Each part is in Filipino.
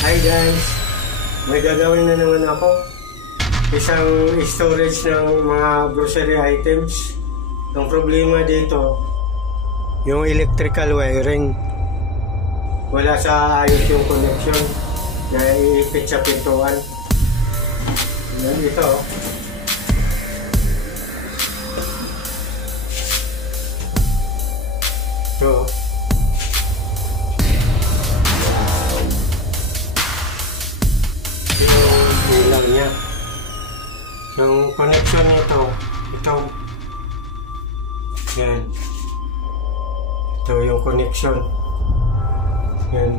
Hi guys! May gagawin na naman ako. Isang storage ng mga grocery items. Ang problema dito, yung electrical wiring. Wala sa ayos yung connection na iipit sa pintuan. Yan ito. Ito. Yung ilaw niya. Yung connection nito, ito. Yan. Ito yung connection. Yan.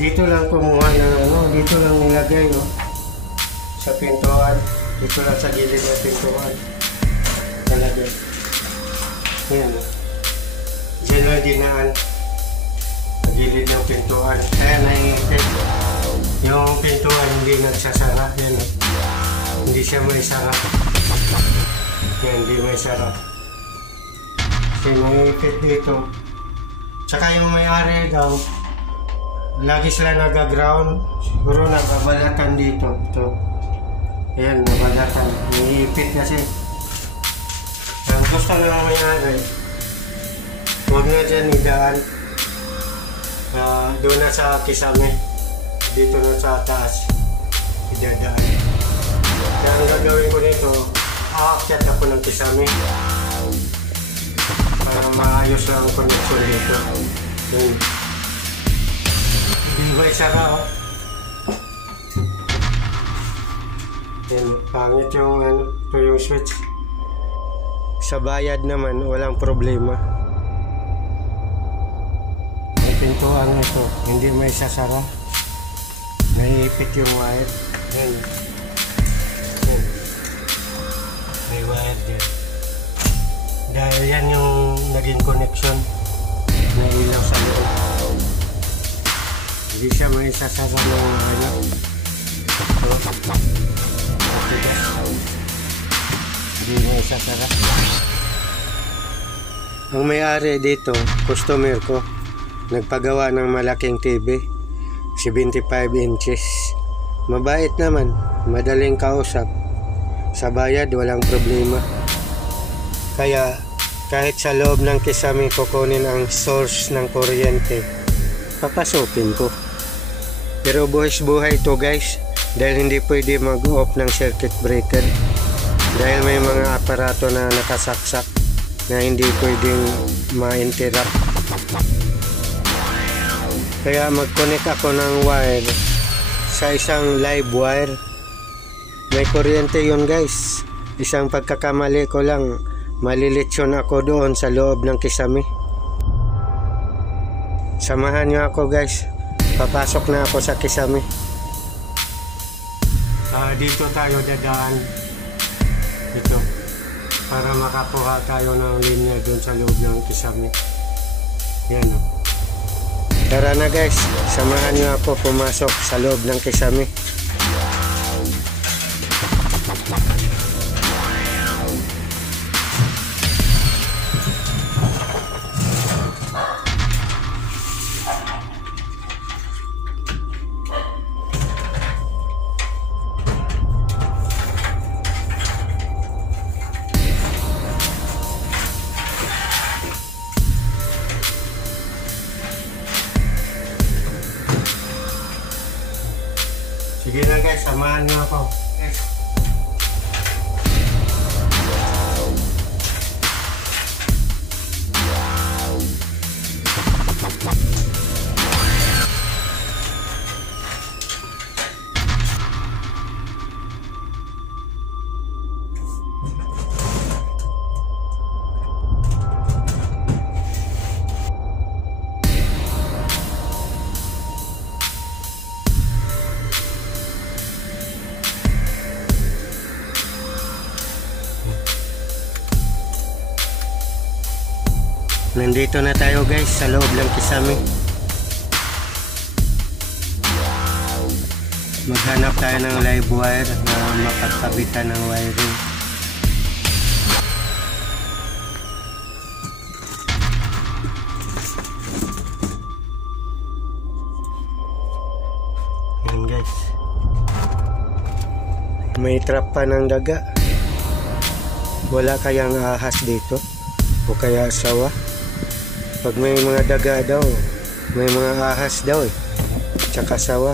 Dito lang kumuha ng dito lang nilagay, sa pintuan. Dito lang sa gilid ng pintuan. Talaga. Yan. Diyan lang dinaan. Sa gilid ng pintuan. Kaya naiingit. Yung pintuan hindi nagsasara. Yan. Hindi siya may sara. Yan, hindi may sara. Kasi naiingit dito. Tsaka yung may-ari daw, lagi sila nag-ground. Siguro nagbabalatan dito. Ito. Ayan, nabalatan. Naiipit kasi. Ang gusto na ng may-ari, huwag na dyan idaan. Doon na sa kisame. Dito na sa taas. Idadaan. Kaya ang gagawin ko nito, aakyat ako ng kisame. Para maayos lang ang connection dito. Yun. Hindi ba isara, Yan, pangit yung ito yung switch. Sa bayad naman, walang problema. Ang pintuan ito, hindi may sasara. Naiipit yung wire. Yan. Yan. May wire dyan. Dahil yan yung naging connection na ilaw sa loob. Hindi siya may sasara ng hindi may sasara. Ang may-ari dito, customer ko, nagpagawa ng malaking TV, 75 inches. Mabait naman, madaling kausap. Sa bayad, walang problema. Kaya kahit sa loob ng kisame kukunin ang source ng kuryente, papasukin ko. Pero buhay to guys, dahil hindi pwede mag-off ng circuit breaker. Dahil may mga aparato na nakasaksak na hindi pwedeng ma-interrupt. Kaya mag-connect ako ng wire sa isang live wire. May kuryente yun guys. Isang pagkakamali ko lang, malilitsyon ako doon sa loob ng kisame. Samahan nyo ako guys. Papasok na ako sa kisame. Dito tayo dadaan. Dito. Para makakuha tayo ng linya doon sa loob ng kisame. Yan o. Tara na guys. Samahan nyo ako pumasok sa loob ng kisame. Sige na guys, samahan nyo ako. Nandito na tayo guys sa loob ng kisame. Maghanap tayo ng live wire na mapagkabitan ng wiring. May trap pa ng daga. Wala kayang ahas dito? O kaya asawa? Pag may mga daga daw, may mga ahas daw eh. Tsaka asawa.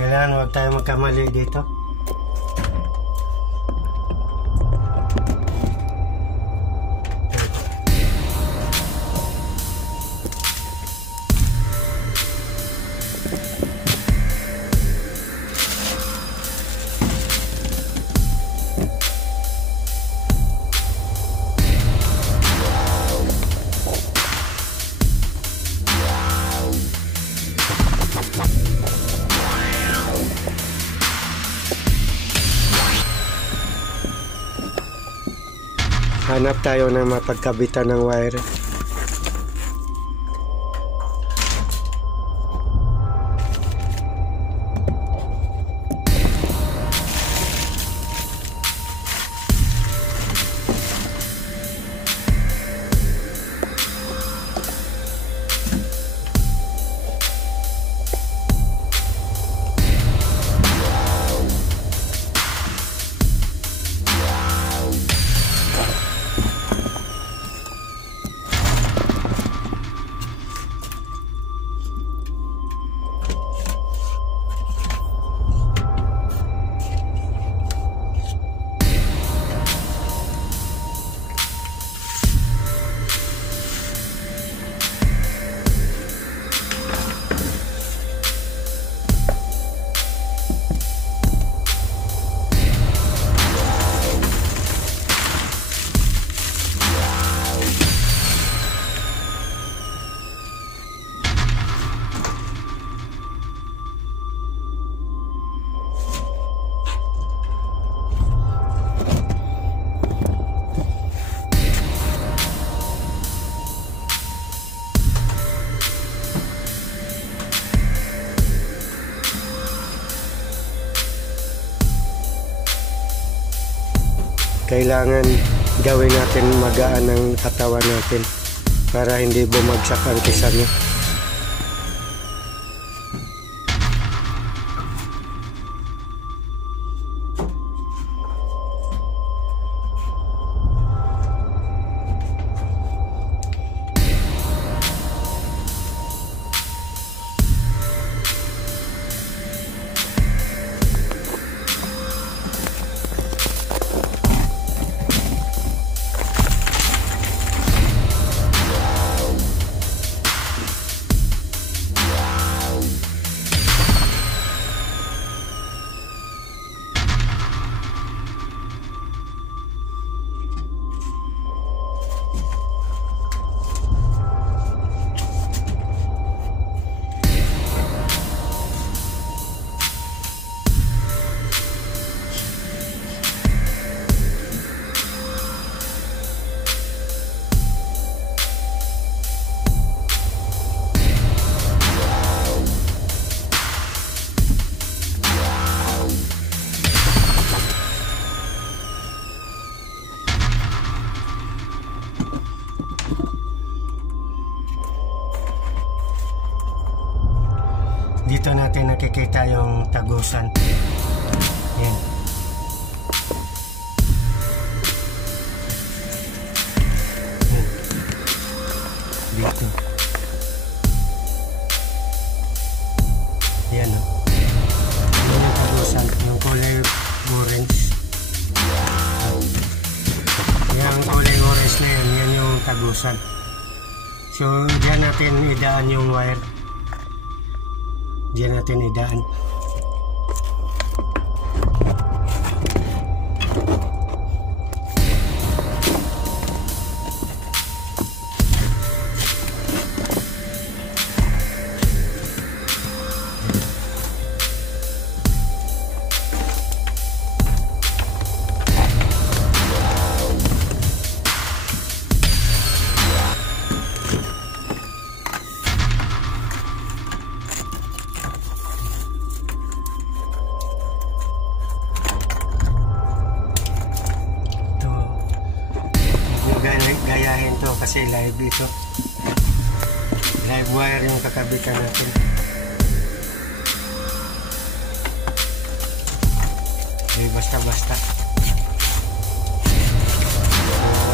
Kailangan huwag tayo magkamali dito. Hanap tayo ng mapagkabitan ng wire. Kailangan gawin natin magaan ang katawan natin para hindi bumagsak ang kisame. Dito natin nakikita yung tagusan. Yan. Yan. Dito. Yan o. Yan yung tagusan. Yung kulay orange. Yung kulay orange na yan. Yan yung tagusan. So, diyan natin idaan yung wire. Diyan natin idaan. gayahin to kasi live ito. Live wire yung kakabitan natin. Basta-basta.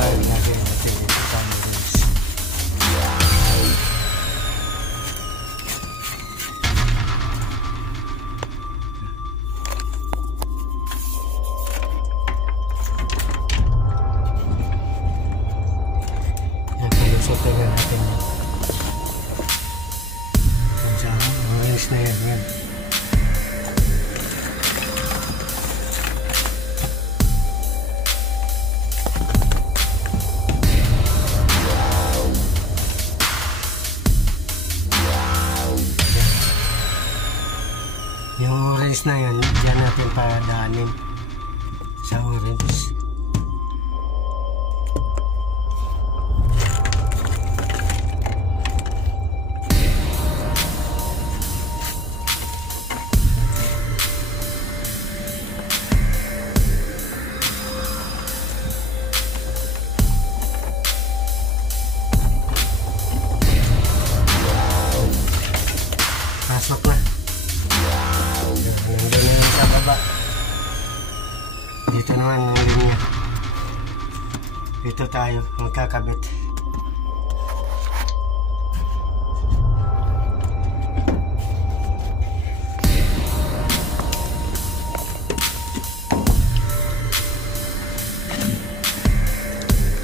Wire lagay natin dito sa guys. Yan, palusotin na natin yan. Yan sa orange na yan. Yan. Yung orange na yan, dyan natin padaanin sa orange. Pasok na. Nandun na yung sa baba. Dito naman ang linya. Dito tayo magkakabit.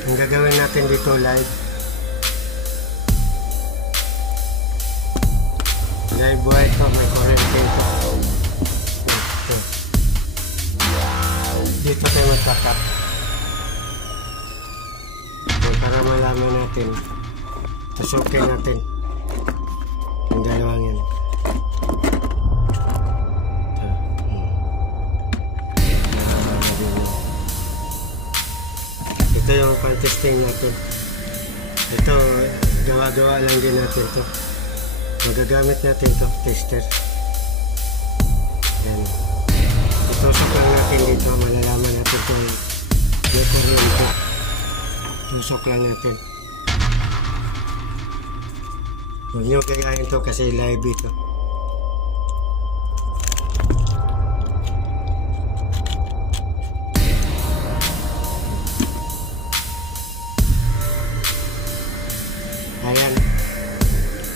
Ang gagawin natin dito live. Live buhay ito, may kurente ito. Dito tayo magkakap. Para malaman natin, tusukin natin yung dalawang yan. Ito yung pan-testing natin. Ito, gawa-gawa lang din natin to. Magagamit natin to, tester. Yan. Itusok lang natin dito, malalaman natin kung may kuryente. Tusok lang natin. Huwag nyo gayahin to kasi live ito. Ayan.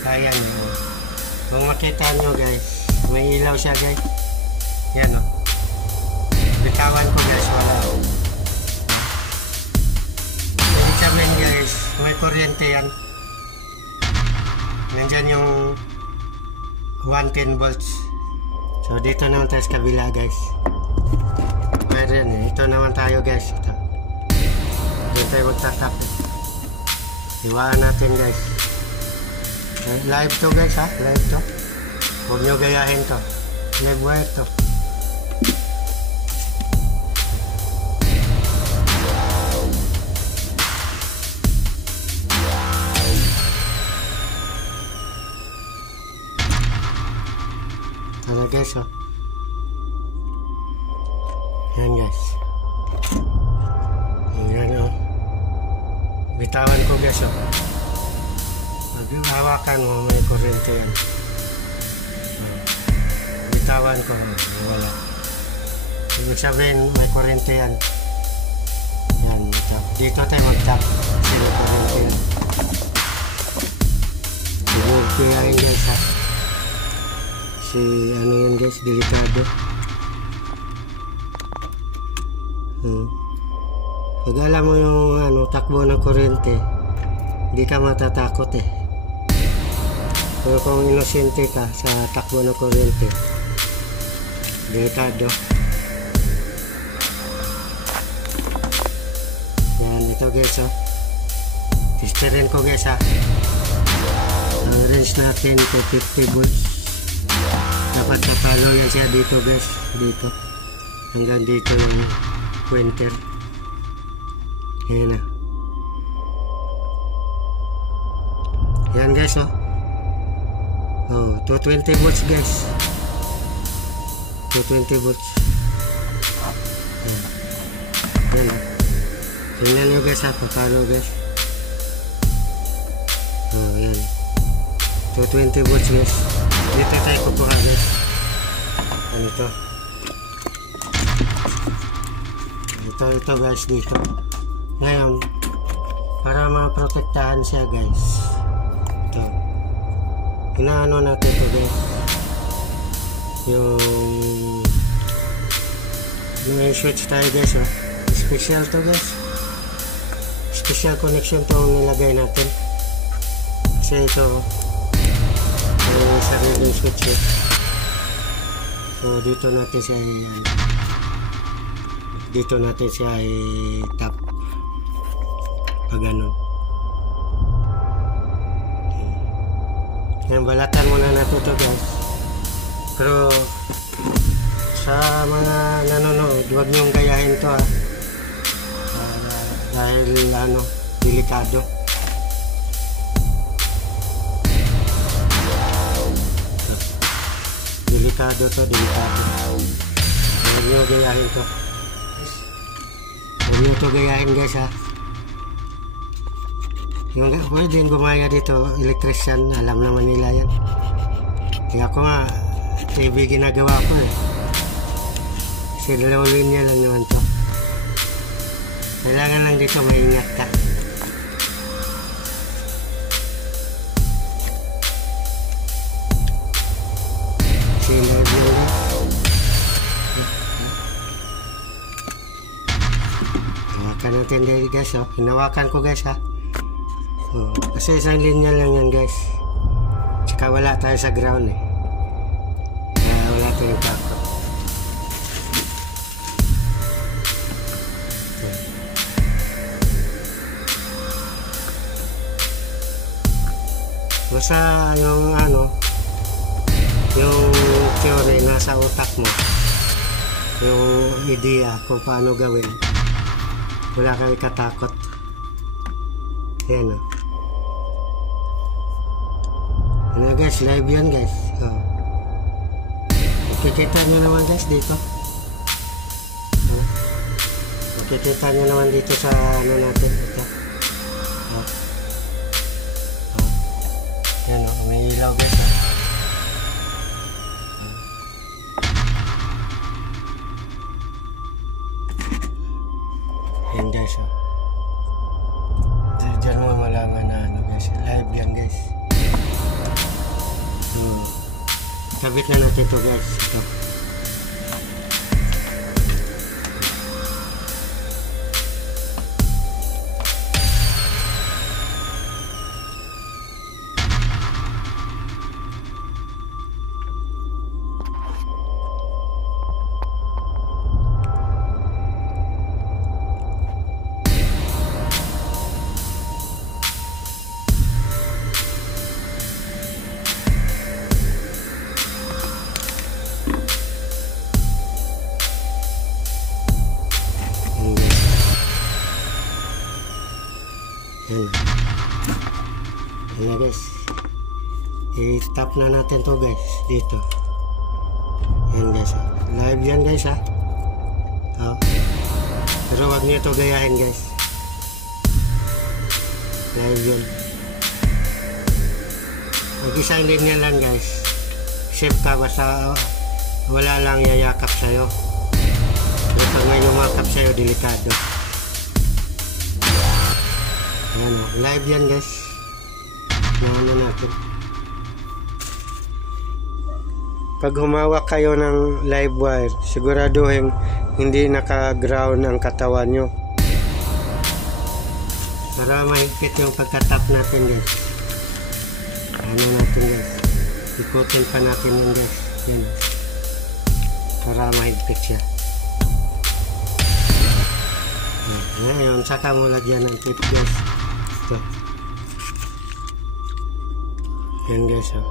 Ayan. Kung makita nyo guys, may ilaw siya guys. Yan o. Bitawan ko guys, wala. Ibig sabihin guys, may kuryente yan. Nandyan yung 110 volts. So dito naman tayo sa kabila guys. Meron eh. Ito naman tayo guys. Ito. Dito tayo magtatap eh. Iwaan natin guys. Live to guys ha. Live to. Huwag nyo gayahin to. Live wire to. Ano guys oh. Yan guys. Yan oh. Bitawan ko guys oh. Hawakan mo, may kuryente yan. Bitawan ko, wala. Ibig sabihin, may kuryente yan. Yan, dito tayo mag-tap. Kasi may kuryente yan. Siguro kuyain guys ha. Si ano yan guys, delikado. Pag alam mo yung ano, takbo ng kuryente, hindi ka matatakot eh. Pero kung inosente ka sa takbo ng kuryente, delikado. Yan, ito guys oh. Testerin ko guys ha. Ang range natin to 50 volts. Dapat kapalo yan siya dito guys. Dito. Hanggang dito yung pointer. Yan na. Yan guys oh. Oh, 220 volts guys. 220 volts. Yan. Yan. Tingnan nyo guys ha, paano guys. Oh, yan. 220 volts guys. Dito tayo kukuha guys. Ano ito? Ito guys dito. Ngayon, para maprotektahan siya guys. Ito. Inaano natin ito guys. May switch tayo guys oh. Special to guys. Special connection to ang nilagay natin. Kasi ito may sariling switch eh. So dito natin siya tap pag ganun. Yan, balatan muna natin ito guys. Pero sa mga nanonood, huwag niyong gayahin to ha. Dahil delikado. Delikado. Huwag niyo gayahin to. Huwag niyo to gayahin guys ha. Yung pwede gumaya dito, electrician, alam naman nila yan. Kaya ako nga, TV ginagawa ko eh. Kasi dalawang linya lang naman to. Kailangan lang dito maingat ka. Sila dito. Hawakan natin dahil guys oh. Hinawakan ko guys ha. Oh, kasi isang linya lang yan guys. Tsaka wala tayo sa ground eh. Kaya wala tayong takot. Basta yung yung theory nasa utak mo, yung idea kung paano gawin, wala kayo katakot. Yan o. Ano guys, live yan guys. Oh. Makikita nyo naman guys dito. Oh. Makikita nyo naman dito sa natin ito. Oh. Oh. Yan o, may ilaw guys. Yan guys o. Diyan mo malaman na guys, live yan guys. Kabit na natin ito guys. Ito. Yan guys, i-tap na natin to guys dito. Yan guys, live yan guys ha. Oh. Pero wag niyo to gayahin guys, live yan. Mag-isang linya lang guys, safe ka, basta wala lang yayakap sa'yo. Pero pag may yumakap sa'yo, delikado. Yan o, live yan guys. Ano natin. Pag humawak kayo ng live wire, siguraduhin hindi naka-ground ang katawan nyo. Para mahigpit yung pagkatap natin guys. Ano natin guys, ikutin pa natin yun guys. Yan. Para mahigpit siya. Ngayon, saka mo lagyan ng tip guys. Ito. Yan guys oh.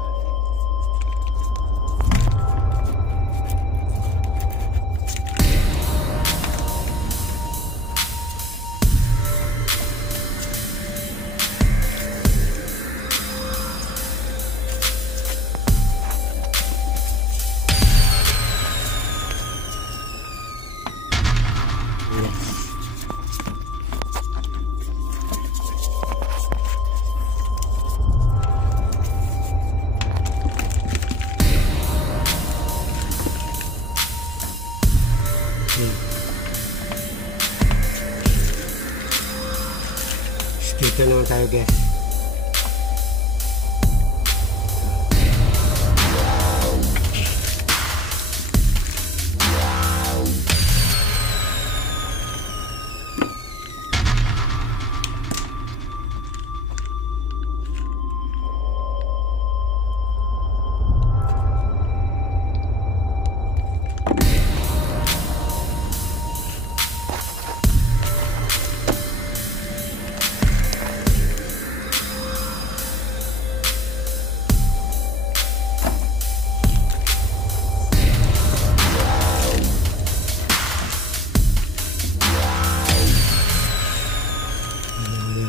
Dito naman tayo guys.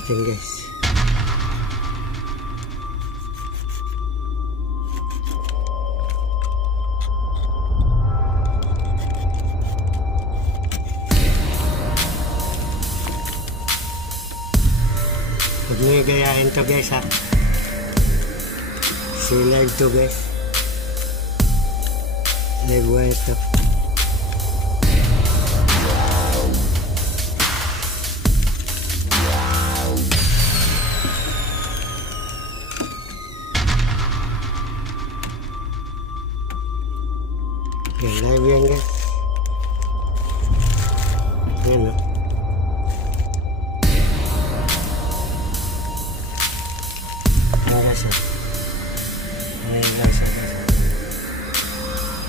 Guys, huwag nyo gayahin to guys ha. Si live to guys, live wire to. Yan, live yan guys. Yan o. Ang gasa. Ang gasa guys.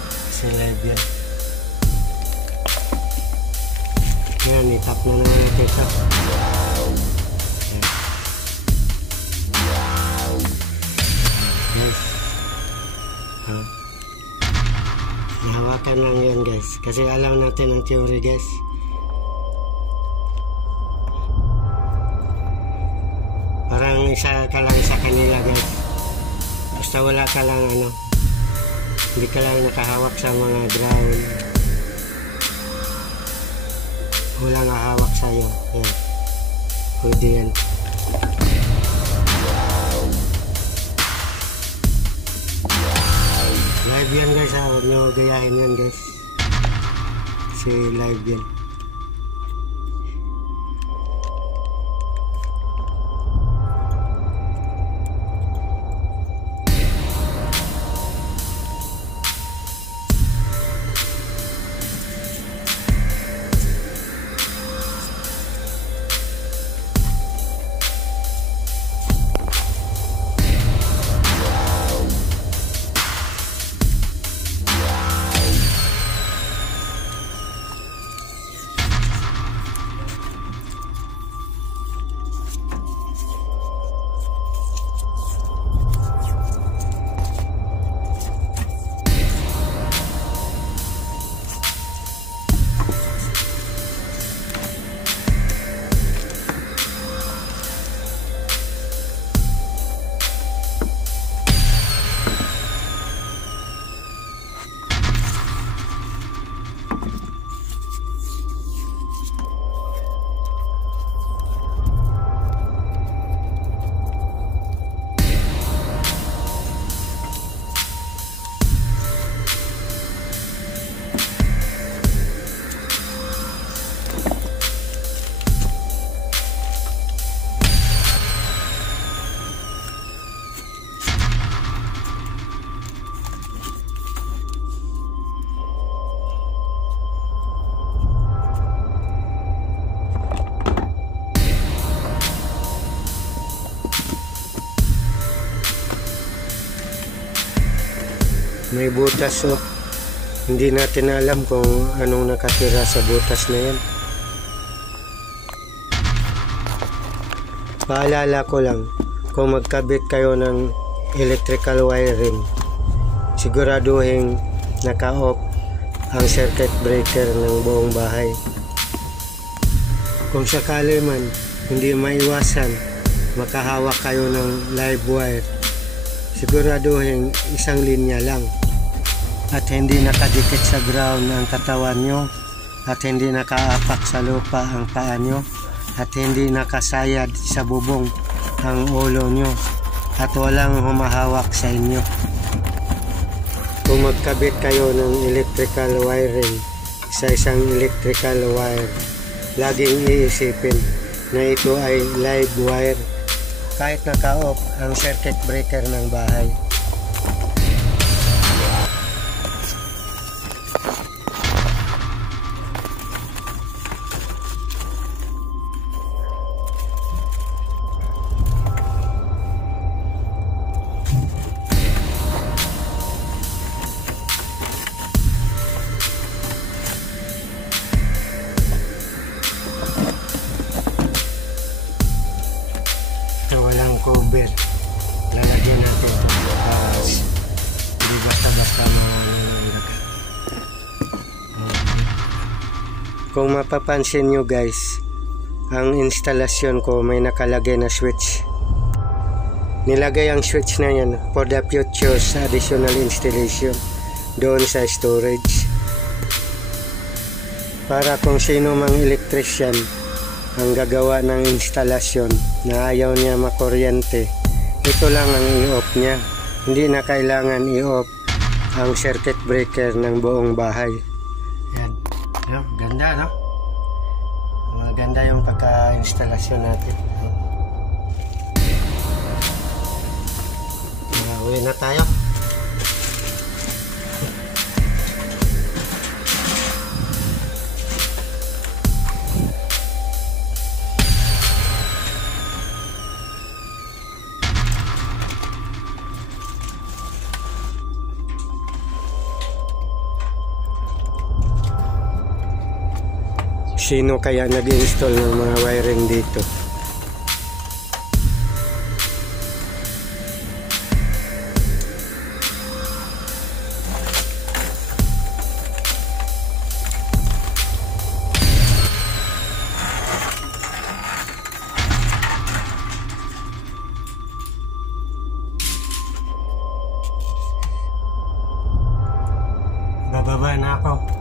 Kasi live yan. Yan, itap na naman natin ito. Yan. Guys. Hawakan lang yan guys, kasi alam natin ang theory guys. Parang isa ka lang sa kanila guys. Basta wala ka lang hindi ka lang nakahawak sa mga ground, wala nga hawak sa'yo. Yan, pwede yan. Live yan guys ha, huwag nyo gayahin yan guys. Si live yan. May butas oh. Hindi natin alam kung anong nakatira sa butas na yan. Paalala ko lang, kung magkabit kayo ng electrical wiring, siguraduhin naka-off ang circuit breaker ng buong bahay. Kung sakali man hindi maiwasan makahawak kayo ng live wire, siguraduhin isang linya lang at hindi nakadikit sa ground ang katawan nyo, at hindi nakaapak sa lupa ang paa nyo, at hindi nakasayad sa bubong ang ulo nyo, at walang humahawak sa inyo. Kung magkabit kayo ng electrical wiring sa isang electrical wire, laging iisipin na ito ay live wire kahit naka-off ang circuit breaker ng bahay. Walang cover, lalagyan natin hindi basta-basta mga. Kung mapapansin nyo guys, ang instalasyon ko may nakalagay na switch. Nilagay ang switch na yan for the future additional installation doon sa storage, para kung sino mang electrician ang gagawa ng instalasyon na ayaw niya makuryente, ito lang ang i-off niya. Hindi na kailangan i-off ang circuit breaker ng buong bahay. Yan. Yo, ganda, no? Maganda yung pagka-instalasyon natin. Uwi na tayo. Sino kaya nag-install ng mga wiring dito? Bababa na ako.